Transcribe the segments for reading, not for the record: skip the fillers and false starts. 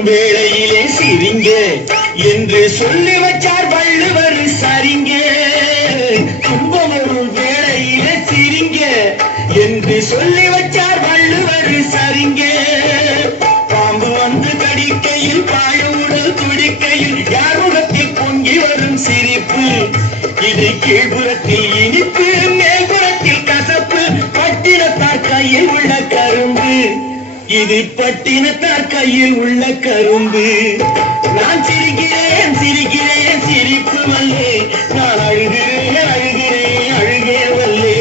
வரும் வேளையிலே சிரிங்க என்று சொல்லி வச்சார் வள்ளுவர் சரிங்க. துன்பம் வரும் வேளையிலே சிரிங்க என்று சொல்லி வச்சார் வள்ளுவர் சரிங்க. பாம்பு வந்து கடிக்கையில் பாழுவுடல் துடிக்கையில் யார் முகத்தில் பொங்கி வரும் சிரிப்பு. இது கீழ்புறத்தில் இனிப்பு, மேல்புறத்தில் கசப்பு. பட்டினத்தார் கையில் உள்ள கரும்பு, இது பட்டினத்தார் கையில் உள்ள கரும்பு. நான் சிரிக்கிறேன் சிரிக்கிறேன் சிரிப்பு வல்லே, நான் அழுகிறேன் அழுகிறேன் அழுகே வல்லே.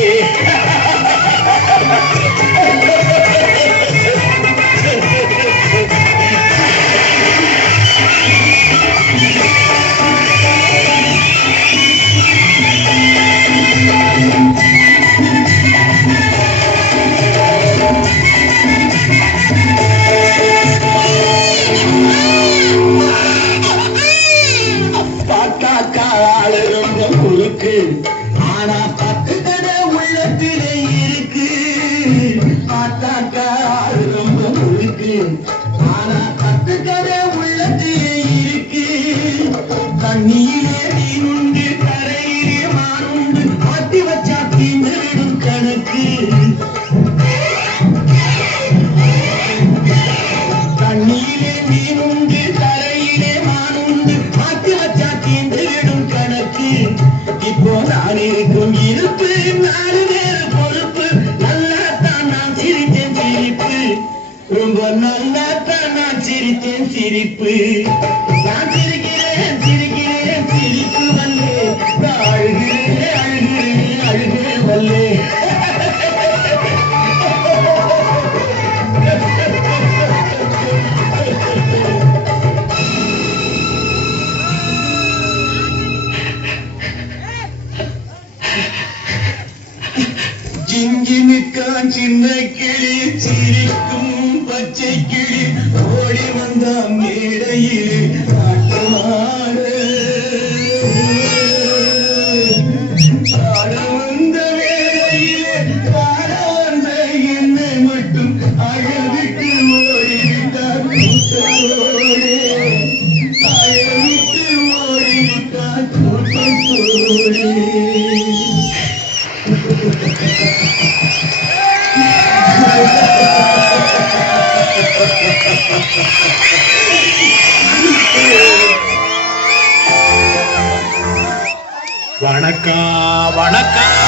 ஆனா 10 கடை உள்ளத்திலே இருக்கு. பார்த்தாக்கா ரொம்ப முழுக்கு, ஆனா 10 கடை உள்ளத்திலே இருக்கு. தண்ணியிலே மீனுண்டு, கரையிலே மானுண்டு, மாட்டி வச்சா தீந்துவிடும் கணக்கு. தண்ணியிலே மீனுண்டு, கரையிலே மானுண்டு, மாட்டி வச்சா தீந்துவிடும் கணக்கு. இப்போ நான் இருக்கும் இருப்பு 4 பேர் பொறுப்பு. நல்லாத்தான் நான் சிரித்தேன் சிரிப்பு, ரொம்ப நல்லாத்தான் நான் சிரித்தேன் சிரிப்பு. நான் சிரிக்கிறேன் சிரிக்கிறேன் சிரிப்பு வல்லே, நான் அழுகிறேன் அழுகிறேன் அழுகே வல்லே. ஜிங்கிமிக்கான் சின்ன கிளி சிரிக்கும் பச்சை கிளி ஓடி வந்த மேடையிலே ஆட வந்த வேளையிலே பாட வந்த என்னை மட்டும் அழவிட்டு ஓடிவிட்டார் கூட்டத்தோடு. அழவிட்டு ஓடிவிட்டார் கூட்டத்தோடு. வணக்கம் வணக்கம்.